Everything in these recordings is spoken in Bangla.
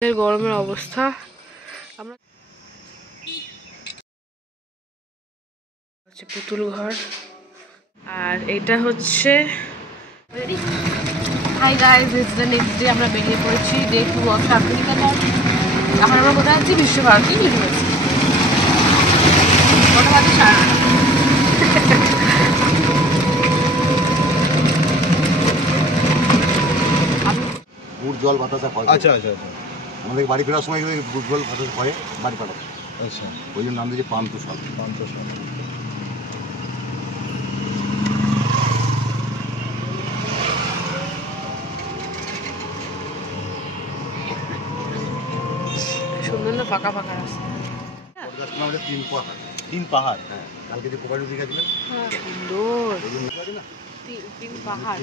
গরমের অবস্থা। আমরা হচ্ছে পুতুল ঘর, আর এটা হচ্ছে hi guys, it's the next day. আমরা বেরিয়ে পড়েছি ডে 2 অফ শান্তিনিকেতন। এখন আমরা কোথায় আছি? বিশ্বভারতী ইউনিভার্সিটি। কটা বাজে? সারা গুড় জল বাতাসা খাওয়া। আচ্ছা আচ্ছা আচ্ছা, আমাদের বাড়ি ফেরার সময় গুড় জল বাতাসা খাওয়ায় বাড়ি পাঠাবো। আচ্ছা, ওই জন্য নাম দিয়েছে পান্তুশাল। পান্তুশাল সুন্দর না, ফাঁকা ফাঁকা রাস্তা। আমাদের তিন পাহাড়। হ্যাঁ, কালকে যে কোপারি দিকে গেছিলেন, সুন্দর তিন পাহাড়,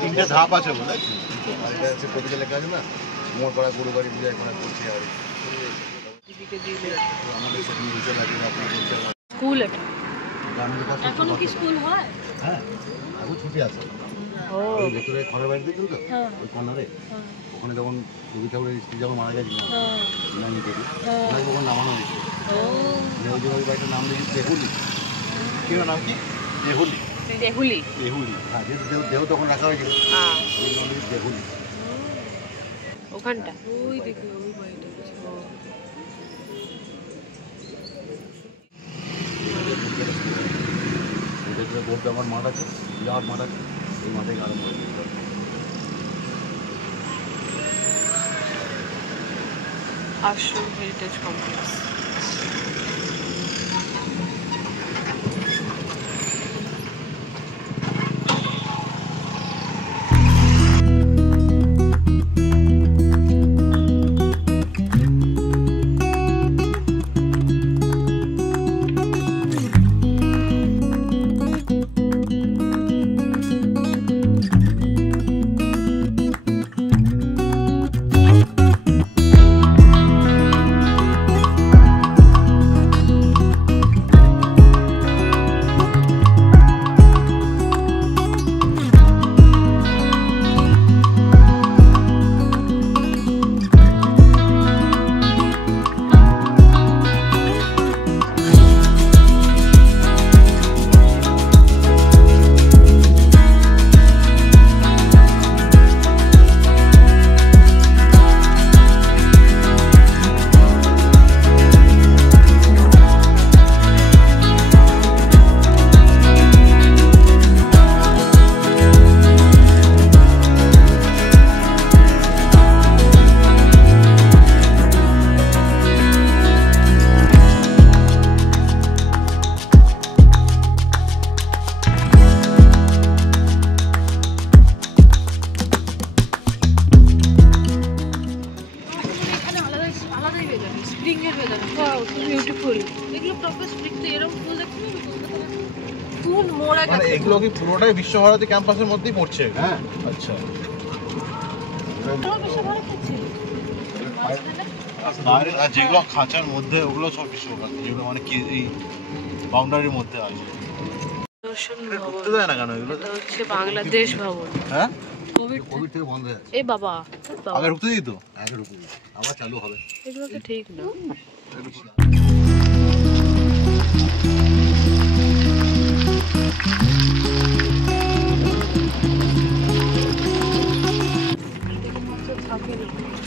তিনটে ধাপ আছে বলে। আর এটা হচ্ছে কবিতা লেখা আছে না, মোর পাড়া গরু বাড়ি বিজয় করা করছে। আর আমাদের সেদিন বুঝতে লাগে আপনার স্কুল। এটা এখনো কি স্কুল হয়? হ্যাঁ, এখন ছুটি আছে। ওই ভেতরে খড়ের বাড়ি দিয়েছিল তো, ওই কর্নারে। ওখানে যখন রবি ঠাকুরের স্ত্রী যখন মারা গেছিল, নানি দেবী, ওনাকে যখন নামানো হয়েছিল, ওই যে ওই বাড়িটার নাম দিয়েছি দেহুলি। কি নাম? কি? দেহুলি। দেহুলি। দেহুলি, হ্যাঁ, যেহেতু দেহ তখন রাখা হয়েছিল, ওই নাম দিয়েছি দেহুলি। ওখানটা ওই দেখুন, ওই বাড়িটা বলতে আমার মাঠ আছে, বিরাট মাঠ আছে। এই মাঠে আরম্ভ হয়েছে আশ্রম হেরিটেজ কমপ্লেক্স। এগুলো কি পুরোটাই বিশ্বভারতী ক্যাম্পাসের মধ্যেই পড়ছে? হ্যাঁ, আচ্ছা। আর যেগুলো খাঁচার মধ্যে ওগুলো সব বিশ্বভারতী, যেগুলো মানে কি এই বাউন্ডারির মধ্যে আছে। ঢুকতে দেয় না কেন এগুলো? হচ্ছে বাংলাদেশ ভবন। হ্যাঁ, কোভিড থেকে বন্ধ হয়ে আছে। এই বাবা, আগে ঢুকতে দিত, আগে ঢুকতে দিত, আবার চালু হবে। এগুলো তো ঠিক না।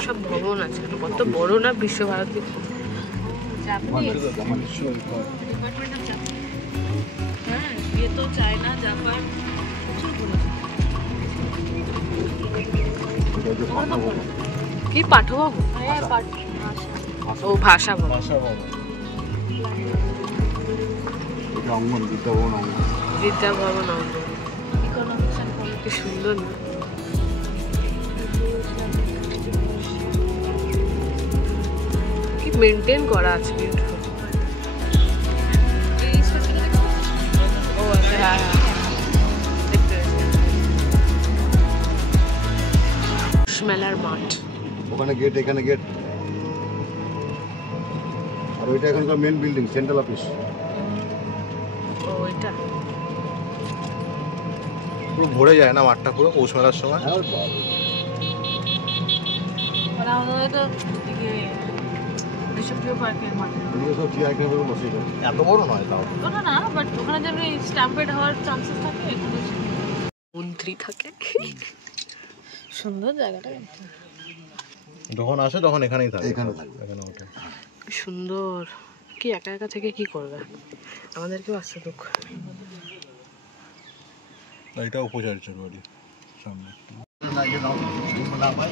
সব ভবন আছে, কত বড় না বিশ্বভারতী। কি পাঠভবন? ও ভাষা ভবন। এটা অঙ্গন, বিদ্যাভবন অঙ্গন। বিদ্যাভবন অঙ্গন, কি সুন্দর না? কি মেনটেন করা আছে, বিউটিফুল। ও আচ্ছা, হ্যাঁ দেখতে মেলার মাঠ। ওখানে গেট, এখানে গেট। আর ওইটা এখানকার মেন বিল্ডিং, সেন্ট্রাল অফিস। ও এটা পুরো ভরে যায় না মাঠটা পুরো পৌষ মেলার সময়? হ্যাঁ, না হয়তো বিশ্বপ্রিয় পার্কের মাঠে এদিকে সব চেয়ার টেবিল বসে গেছে। এত বড় নয় তাও। ওটা না, বাট ওখানে যেমন স্ট্যাম্পেড হওয়ার চান্সেস থাকে, এখানে মন্ত্রী থাকে। সুন্দর জায়গাটা কিন্তু। যখন আসে তখন এখানেই থাকে। এখানে থাকবে। এখানে ওঠে। সুন্দর। কি একা একা থেকে কি করবে? আমাদেরকেও আসতে দুঃখ। এটা উপচার্যের বাড়ি সামনে। না ইয়ে নাও না পাই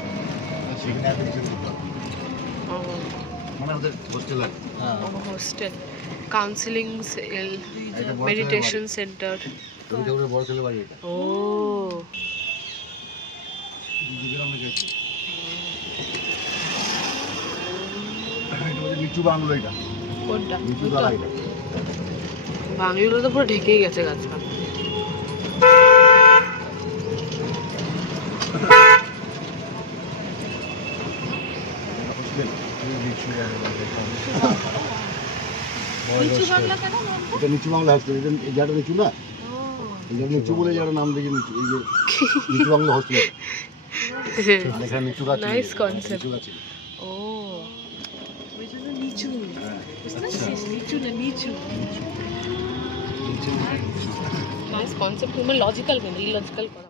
সেখানে আর কিছু করতে হবে। মানে ওদের হোস্টেল আছে। হ্যাঁ hostel, counselling cell, meditation centre. Rabi ঠাকুরের বড় ছেলে বাড়ি এটা। ও নিচু বাংলো এটা। কোনটা? নিচু বাংলো এটা। বাংলাগুলো তো পুরো ঢেকেই গেছে গাছপালা। এটা নিচু বাংলা হোস্টেল। এটা এই জায়গাটা নিচু না, এই জায়গা নিচু বলে জায়গাটার নাম দেখি নিচু। এই যে নিচু বাংলা হোস্টেল, এখানে নিচু গাছ। Nice concept. নিচু গাছ ছিল। ও ওই জন্য নিচু, বুঝতে পারছিস? নিচু না নিচু। Nice concept. তুমি লজিক্যাল কিন্তু ইলজিক্যাল করা।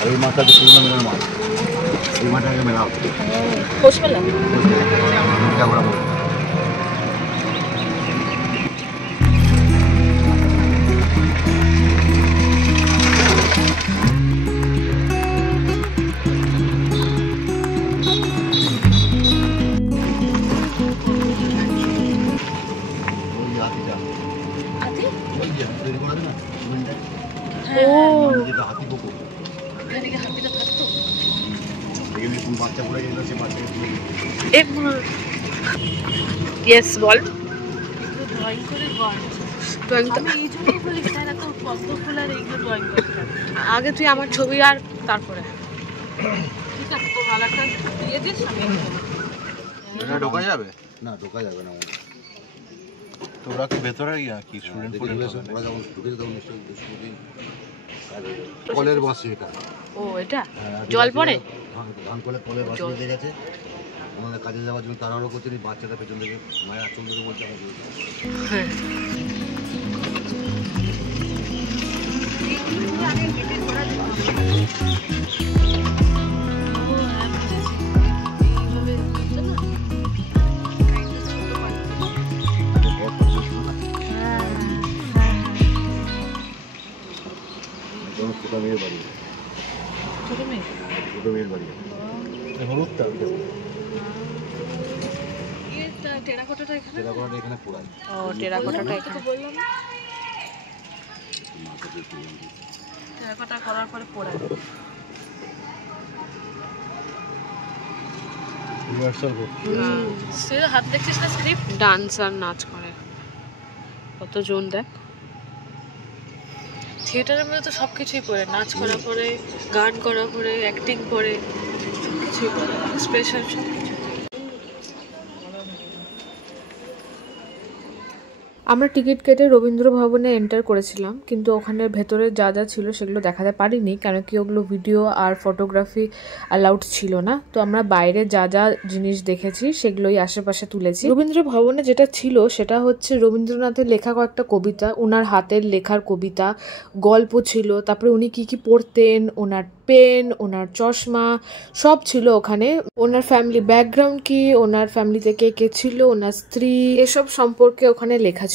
আর এই মাছটা হচ্ছে পুরোনো মেলার মাছ। এই মাছটা আগে মেলা হতো। খোসমেলা। আমরা বলি। ইয়েস বল। ড্রয়িং করে বল। ড্রয়িং তো আমি এই জন্যই বলি স্যার এত পদ্ম ফুল আর এইগুলো ড্রয়িং করতে। আগে তুই আমার ছবি আর তারপরে। ঠিক আছে, তো ভালো একটা দিয়ে দিস আমি। এটা ঢোকা যাবে? না ঢোকা যাবে না। তো ওরা কি ভেতরে কি স্টুডেন্ট ওরা যখন ঢুকেছে তখন নিশ্চয়ই কলের বাসে এটা। ও এটা জল পড়ে? ধান কলে কলের বাসে বেঁধে গেছে। ওনারা কাজে যাওয়ার জন্য তাড়াহুড়ো করছে, বাচ্চাটা পেছন থেকে মায়ের আঁচল ধরে বলছে আমার হ্যাঁ। ছোটো মেয়ের বাড়ি। ছোট মেয়ে? ছোটো মেয়ের বাড়ি। হলুদটা টেরাকোটাটা এখানে টেরাকোটাটা এখানে পোড়ায়। ও টেরাকোটাটা এখানে বললাম না, টেরাকোটা করার পরে পোড়ায়। রিহার্সাল তুই হাত দেখছিস না? স্ক্রিপ্ট ডান্স আর নাচ করে কতজন দেখ। থিয়েটারের মধ্যে তো সব কিছুই পড়ে, নাচ করা পড়ে, গান করা পড়ে, অ্যাক্টিং পড়ে, সব কিছুই পড়ে, স্পেশাল সব কিছু। আমরা টিকিট কেটে রবীন্দ্র ভবনে এন্টার করেছিলাম, কিন্তু ওখানে ভেতরে যা যা ছিল সেগুলো দেখাতে পারিনি, কেন কি ওগুলো ভিডিও আর ফটোগ্রাফি অ্যালাউড ছিল না। তো আমরা বাইরে যা যা জিনিস দেখেছি সেগুলোই আশেপাশে তুলেছি। রবীন্দ্র ভবনে যেটা ছিল সেটা হচ্ছে রবীন্দ্রনাথের লেখা কয়েকটা কবিতা, ওনার হাতের লেখার কবিতা, গল্প ছিল, তারপরে উনি কি কি পড়তেন, ওনার পেন, ওনার চশমা সব ছিল ওখানে। ওনার ফ্যামিলি ব্যাকগ্রাউন্ড কি, ওনার ফ্যামিলিতে কে কে ছিল, ওনার স্ত্রী, এসব সম্পর্কে ওখানে লেখা ছিল।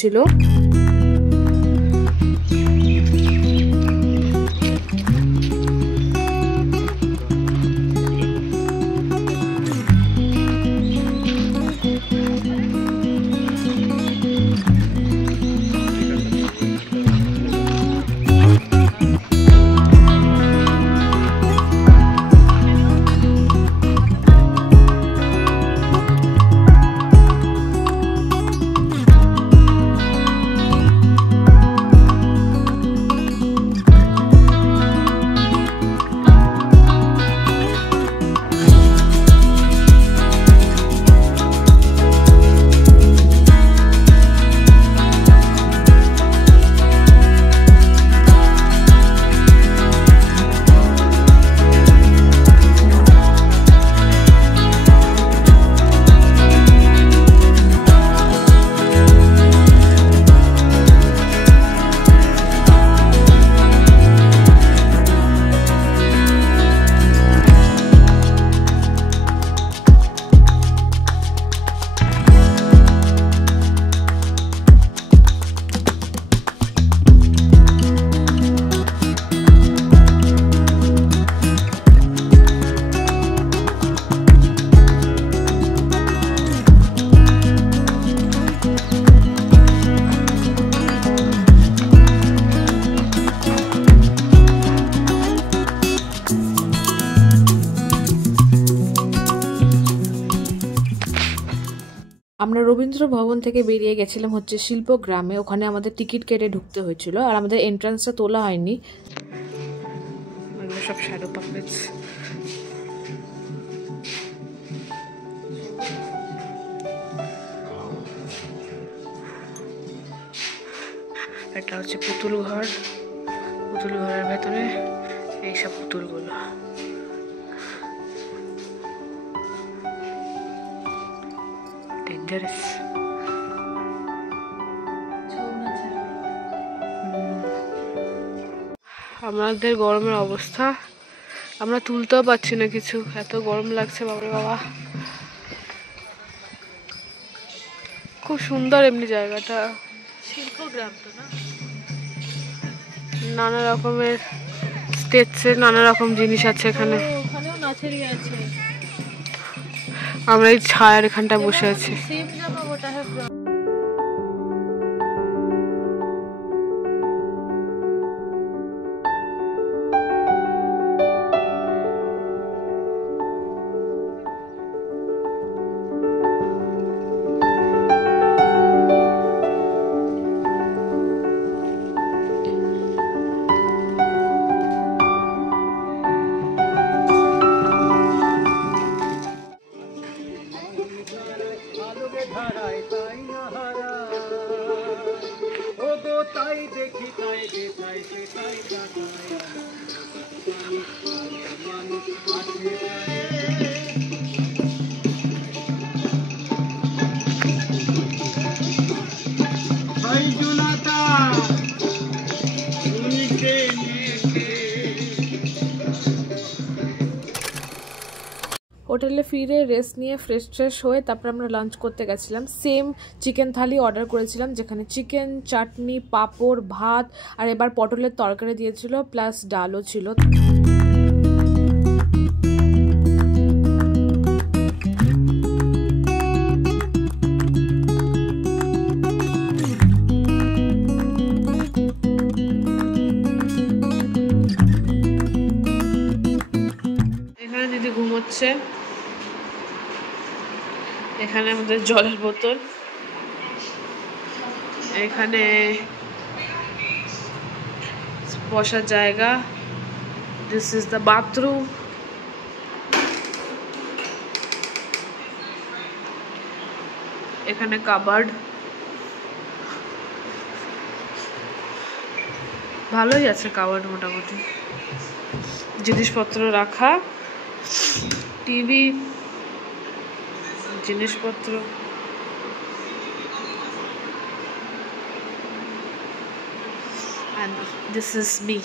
আমরা রবীন্দ্র ভবন থেকে বেরিয়ে গেছিলাম হচ্ছে শিল্পগ্রামে। ওখানে আমাদের টিকিট কেটে ঢুকতে হয়েছিল, আর আমাদের এন্ট্রান্সটা তোলা হয়নি। সব শ্যাডো পাপেটস। এটা হচ্ছে পুতুল ঘর। পুতুল ঘরের ভেতরে এইসব পুতুলগুলো। ডেঞ্জারাস। আমাদের গরমের অবস্থা, আমরা তুলতেও পারছি না কিছু, এত গরম লাগছে বাবারে বাবা। খুব সুন্দর এমনি জায়গাটা, শিল্পগ্রাম তো না? নানা রকমের স্টেজের নানা রকম জিনিস আছে এখানে। ওখানেও নাচেরই আছে। আমরা এই ছায়ার এখানটা বসে আছি। সেম জামা ওটা হ্যাঁ। হোটেলে ফিরে রেস্ট নিয়ে ফ্রেশ হয়ে তারপর আমরা লাঞ্চ করতে গেছিলাম। সেম চিকেন থালি অর্ডার করেছিলাম, যেখানে চিকেন, চাটনি, পাঁপড়, ভাত আর এবার পটলের তরকারি দিয়েছিল, প্লাস ডালও ছিল। এখানে দিদি ঘুমোচ্ছে, এখানে আমাদের জলের বোতল, এখানে বসার জায়গা, দিস ইজ দ্য বাথরুম, এখানে কাবার্ড। ভালোই আছে কাবার্ড, মোটামুটি জিনিসপত্র রাখা, টিভি, জিনিসপত্র। and this is me।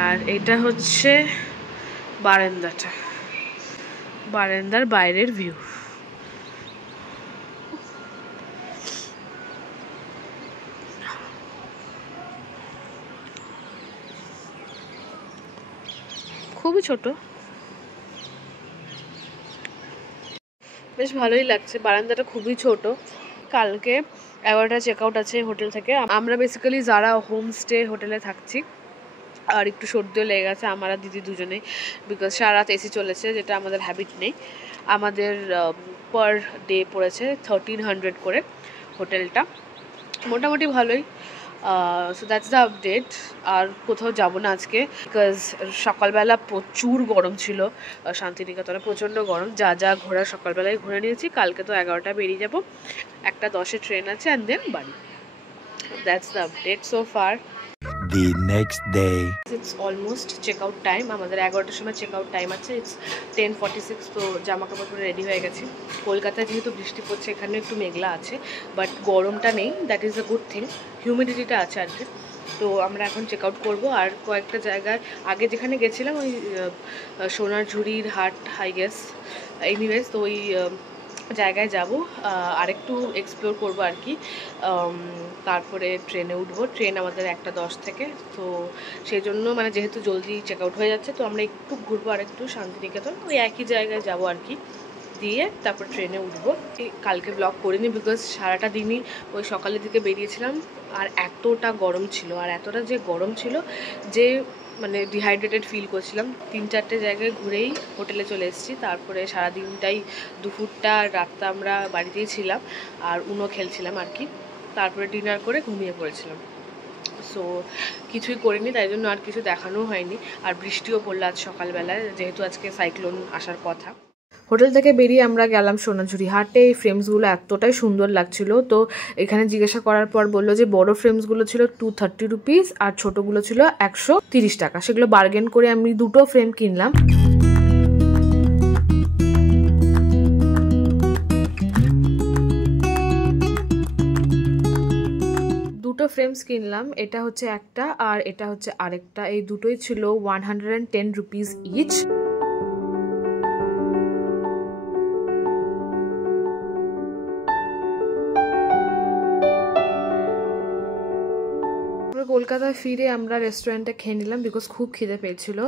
আর এটা হচ্ছে বারান্দাটা, বারান্দার বাইরের ভিউ। খুবই ছোট, বেশ ভালোই লাগছে। বারান্দাটা খুবই ছোট। কালকে 11টা চেক আউট আছে হোটেল থেকে। আমরা বেসিক্যালি যারা হোমস্টে হোটেলে থাকছি, আর একটু সর্দিও লেগে গেছে আমার আর দিদি দুজনেই, বিকজ সারা রাত এসি চলেছে, যেটা আমাদের হ্যাবিট নেই। আমাদের পার ডে পড়েছে 1300 করে হোটেলটা, মোটামুটি ভালোই। So that's the update. আর কোথাও যাবো না আজকে, বিকজ সকালবেলা প্রচুর গরম ছিল শান্তিনিকেতনে, প্রচণ্ড গরম। যা ঘোরা সকালবেলায় ঘুরে নিয়েছি। কালকে তো 11টা বেরিয়ে যাবো, 1:10 ট্রেন আছে, অ্যান্ড দেন বাড়ি। That's the update so far. The next day. It's almost check out time. আমাদের 11টার সময় চেক আউট টাইম আছে। It's 10:46, তো জামা কাপড় পরে রেডি হয়ে গেছি। কলকাতায় যেহেতু বৃষ্টি পড়ছে, এখানে একটু মেঘলা আছে, বাট গরমটা নেই, that is a good thing. হিউমিডিটিটা আছে আর কি। তো আমরা এখন চেক আউট করবো। আর কয়েকটা জায়গায় আগে যেখানে গেছিলাম, ওই সোনারঝুরির হাট, আই গেস, এনিওয়েজ, তো ওই জায়গায় যাব, আরেকটু এক্সপ্লোর করবো আর কি। তারপরে ট্রেনে উঠবো। ট্রেন আমাদের 1:10 থেকে, তো সেই জন্য মানে যেহেতু জলদি চেক আউট হয়ে যাচ্ছে, তো আমরা একটু ঘুরবো আর একটু শান্তিনিকেতন, ওই একই জায়গায় যাবো আর কি। দিয়ে তারপর ট্রেনে উঠবো। কালকে ব্লগ করিনি বিকজ সারাটা দিনই ওই সকালের দিকে বেরিয়েছিলাম, আর এতটা গরম ছিল, আর এতটা যে গরম ছিল যে মানে ডিহাইড্রেটেড ফিল করছিলাম। 3-4টে জায়গায় ঘুরেই হোটেলে চলে এসেছি। তারপরে সারাদিনটাই দুপুরটা আর রাতটা আমরা বাড়িতেই ছিলাম আর উনো খেলছিলাম আর কি। তারপরে ডিনার করে ঘুমিয়ে পড়েছিলাম। সো কিছুই করিনি, তাই জন্য আর কিছু দেখানো হয়নি। আর বৃষ্টিও পড়লো আজ সকালবেলায়, যেহেতু আজকে সাইক্লোন আসার কথা। হোটেল থেকে বেরিয়ে আমরা গেলাম সোনাঝুরি হাটে। এই ফ্রেমসগুলো এতটাই সুন্দর লাগছিল, তো এখানে জিজ্ঞাসা করার পর বললো যে বড় ফ্রেমসগুলো ছিল 230 রুপিস আর ছোটোগুলো ছিল 130 টাকা। সেগুলো বার্গেন করে আমি 2টো ফ্রেম কিনলাম। দুটো ফ্রেমস কিনলাম, এটা হচ্ছে একটা আর এটা হচ্ছে আরেকটা। এই দুটোই ছিল 110 রুপিস ইচ। কলকাতায় ফিরে আমরা রেস্টুরেন্টে খেয়ে নিলাম বিকজ খুব খিদে পেয়েছিল।